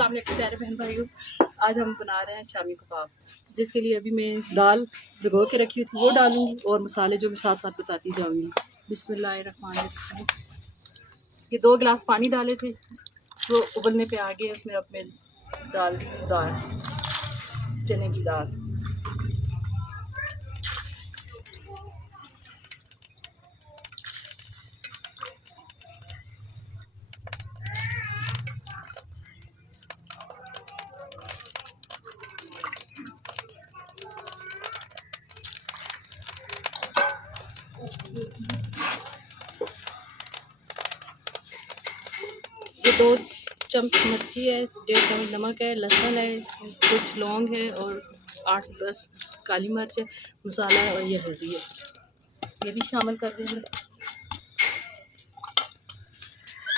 अस्सलाम वालेकुम प्यारे बहन भाइयों, आज हम बना रहे हैं शामी कबाब, जिसके लिए अभी मैं दाल भिगो के रखी थी वो डालूंगी और मसाले जो मैं साथ साथ बताती जाऊंगी। बिस्मिल्लाहिर्रहमानिर्रहीम। ये 2 गिलास पानी डाले थे जो उबलने पे आ गए, उसमें अब मैं दाल चने की दाल, ये 2 चम्मच मिर्ची है, 1.5 चम्मच नमक है, लहसुन है, कुछ लौंग है और 8-10 काली मिर्च है, मसाला है और ये हल्दी है, ये भी शामिल कर देंगे।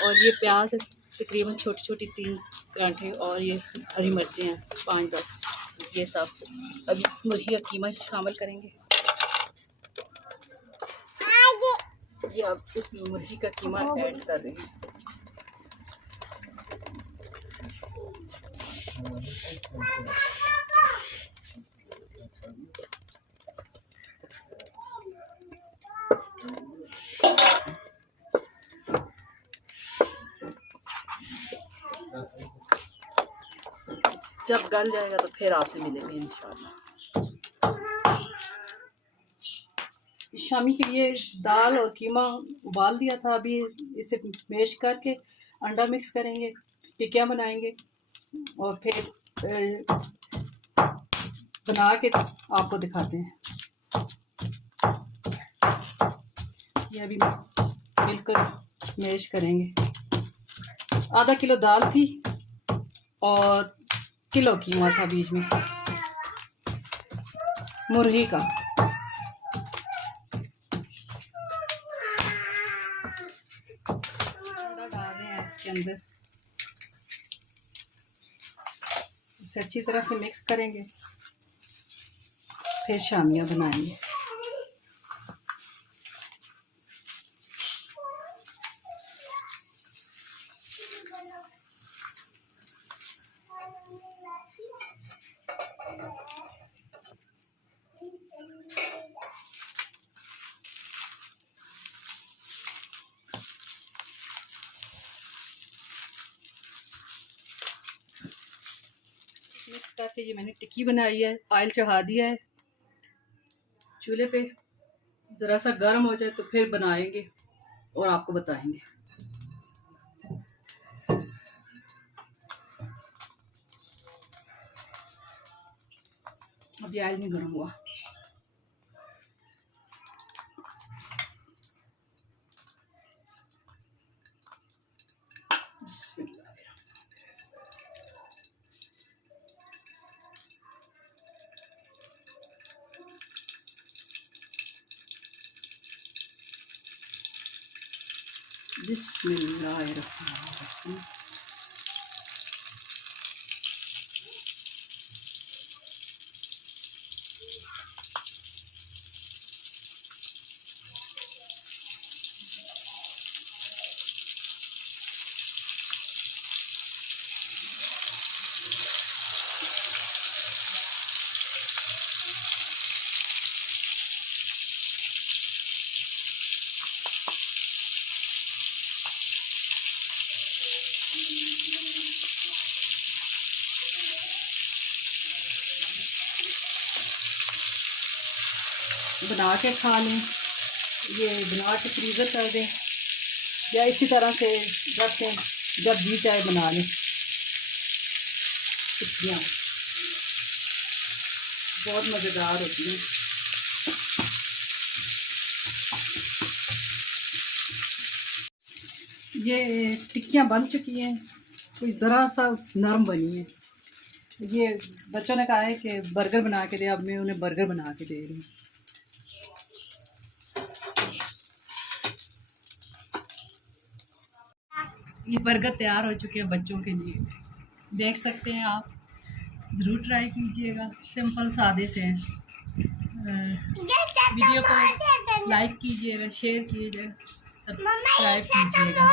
और ये प्याज है तकरीबन छोटी छोटी 3 गांठें, और ये हरी मिर्चें हैं 5-10, ये सब अभी मुर्गी का कीमा शामिल करेंगे। ये अब इसमें मुर्गी का कीमा ऐड कर देंगे। जब गल जाएगा तो फिर आपसे मिलेंगे इंशाल्लाह। शामी के लिए दाल और कीमा उबाल दिया था, अभी इसे मैश करके अंडा मिक्स करेंगे, टिक्कियाँ बनाएंगे और फिर बना के आपको दिखाते हैं। ये अभी बिल्कुल मैश करेंगे। आधा किलो दाल थी और किलो कीमा था बीच में मुर्गी का। अंडा डाल रहे हैं इसके अंदर, इसे अच्छी तरह से मिक्स करेंगे, फिर शामियाँ बनाएंगे। मिक्स करके ये मैंने टिक्की बनाई है, ऑयल चढ़ा दिया है चूल्हे पे, ज़रा सा गर्म हो जाए तो फिर बनाएंगे और आपको बताएंगे। अभी ऑयल नहीं गर्म हुआ। बिस्मिल्लाह। बिस्मिल्लाहिर्रहमानिर्रहीम। बना के खा लें, ये बना के फ्रीज़र कर दें या इसी तरह से रख दें, जब जी चाहे बना लें। टिक्कियाँ बहुत मज़ेदार होती हैं। ये टिक्कियाँ बन चुकी हैं, कोई ज़रा सा नरम बनी है। ये बच्चों ने कहा है कि बर्गर बना के दे, अब मैं उन्हें बर्गर बना के दे रही हूँ। ये बर्गर तैयार हो चुके हैं बच्चों के लिए, देख सकते हैं आप, ज़रूर ट्राई कीजिएगा। सिंपल सादे से हैं। वीडियो को लाइक कीजिएगा, शेयर कीजिएगा, सब्सक्राइब कीजिएगा।